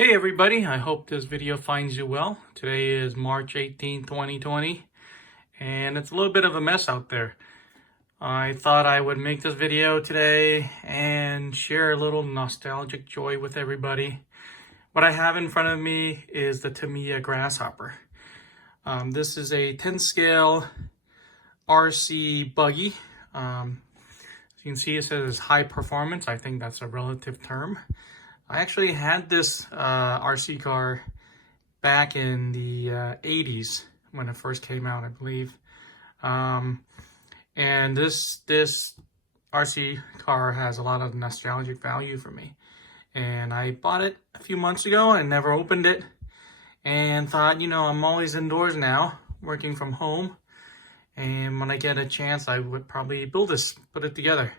Hey everybody, I hope this video finds you well. Today is March 18, 2020, and it's a little bit of a mess out there. I thought I would make this video today and share a little nostalgic joy with everybody. What I have in front of me is the Tamiya Grasshopper. This is a 10 scale RC buggy. As you can see, it says high performance. I think that's a relative term. I actually had this RC car back in the 80s when it first came out, I believe. And this RC car has a lot of nostalgic value for me. And I bought it a few months ago and never opened it. And thought, I'm always indoors now, working from home. And when I get a chance, I would probably build this, put it together.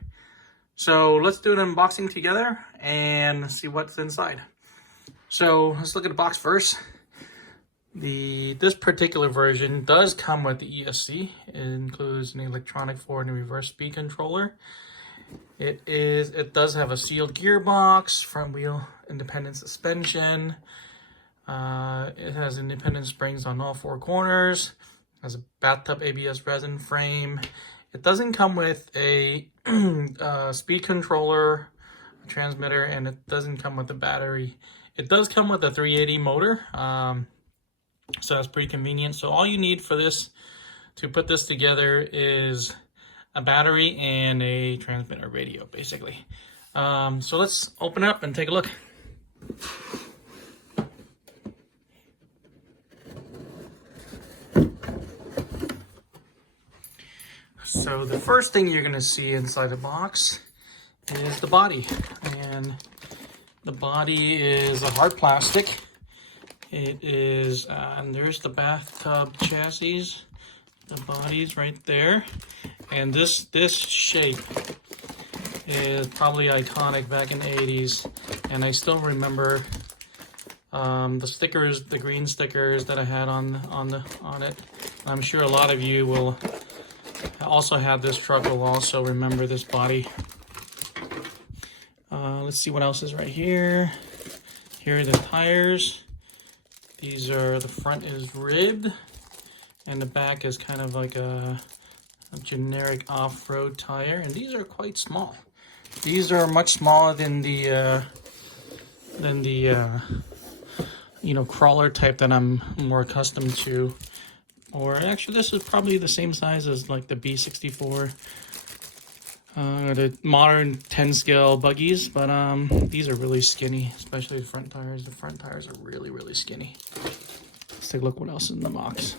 So let's do an unboxing together and see what's inside. So let's look at the box first. This particular version does come with the ESC. It includes an electronic forward and reverse speed controller. It does have a sealed gearbox, front wheel independent suspension. It has independent springs on all four corners. It has a bathtub ABS resin frame. It doesn't come with a speed controller, a transmitter, and it doesn't come with a battery. It does come with a 380 motor, so that's pretty convenient. So all you need for this, to put this together, is a battery and a transmitter radio, basically. So let's open it up and take a look. So the first thing you're going to see inside the box is the body, and the body is a hard plastic. It is, and there's the bathtub chassis. The body's right there, and this shape is probably iconic back in the 80s, and I still remember the stickers, the green stickers that I had on it. I'm sure a lot of you will also have this truck, will also remember this body. Let's see what else is right here. Here are the tires. The front is ribbed, and the back is kind of like a generic off-road tire, and these are quite small. These are much smaller than the crawler type that I'm more accustomed to. Or actually, this is probably the same size as like the B64, the modern 10 scale buggies, but these are really skinny, especially the front tires. The front tires are really, really skinny. Let's take a look what else is in the box.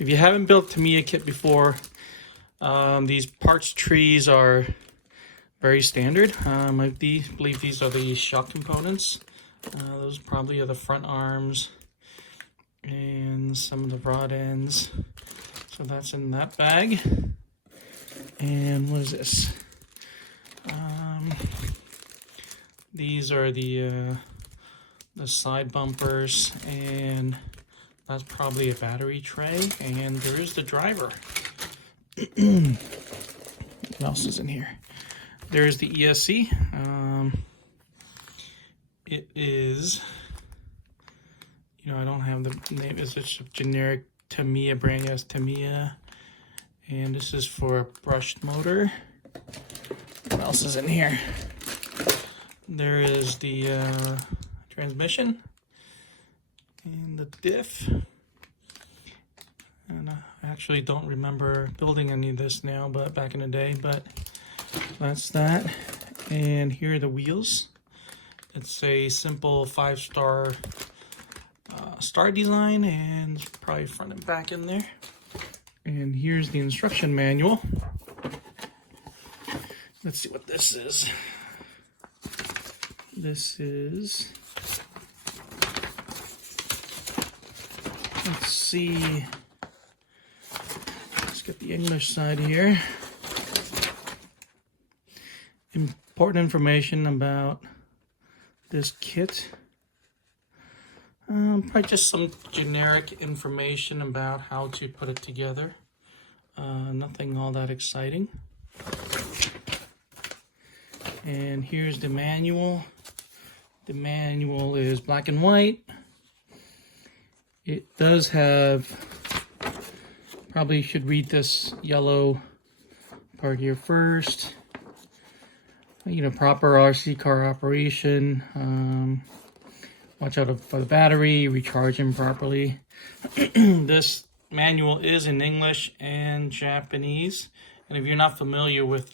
If you haven't built Tamiya kit before, these parts trees are very standard. I believe these are the shock components. Those probably are the front arms and some of the rod ends. So that's in that bag. And what is this? These are the side bumpers, and that's probably a battery tray. And there is the driver. What else is in here? There's the ESC. It is, I don't have the name. It's just a generic Tamiya brand. Yes, Tamiya. And this is for a brushed motor. What else is in here? There is the transmission and the diff. And I actually don't remember building any of this now, but back in the day. But that's that. And here are the wheels. It's a simple 5-star star design, and probably front and back in there. And here's the instruction manual. Let's see what this is. This is, let's see, let's get the English side here. Important information about this kit. Probably just some generic information about how to put it together. Nothing all that exciting. And here's the manual. The manual is black and white. It does have, probably should read this yellow part here first. You know, proper RC car operation. Watch out for the battery, recharge them properly. This manual is in English and Japanese. And if you're not familiar with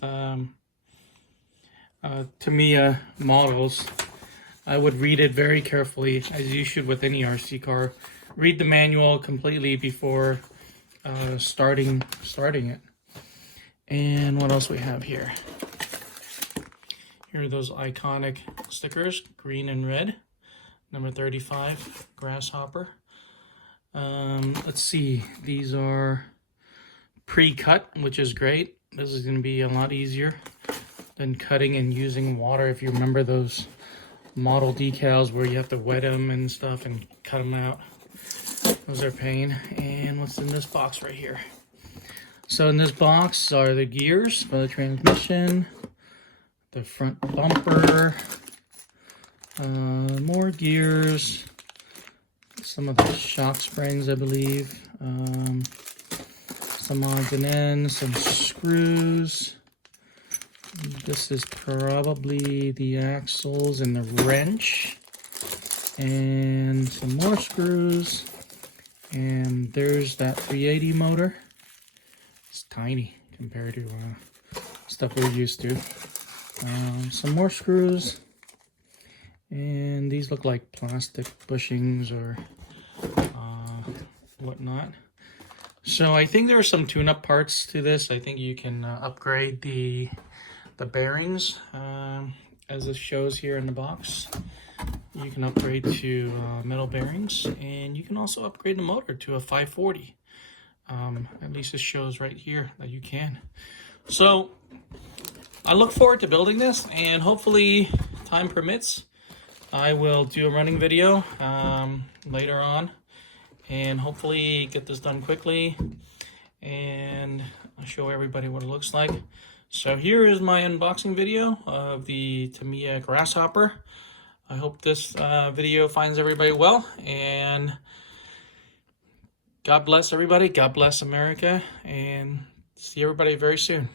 Tamiya models, I would read it very carefully, as you should with any RC car. Read the manual completely before starting it. And what else we have here? Here are those iconic stickers, green and red. Number 35, Grasshopper. Let's see, these are pre-cut, which is great. This is going to be a lot easier than cutting and using water. If you remember those model decals where you have to wet them and stuff and cut them out. Those are pain. And what's in this box right here? So in this box are the gears for the transmission, the front bumper, more gears, some of the shock springs, I believe, some odds and ends, some screws. This is probably the axles and the wrench, and some more screws. And there's that 380 motor. It's tiny compared to stuff we're used to. Some more screws, and these look like plastic bushings or whatnot. So I think there are some tune-up parts to this. I think you can upgrade the bearings, as it shows here in the box. You can upgrade to metal bearings, and you can also upgrade the motor to a 540. At least it shows right here that you can. So I look forward to building this, and hopefully time permits, I will do a running video later on, and hopefully get this done quickly and I'll show everybody what it looks like. So here is my unboxing video of the Tamiya Grasshopper. I hope this video finds everybody well, and God bless everybody, God bless America, and see everybody very soon.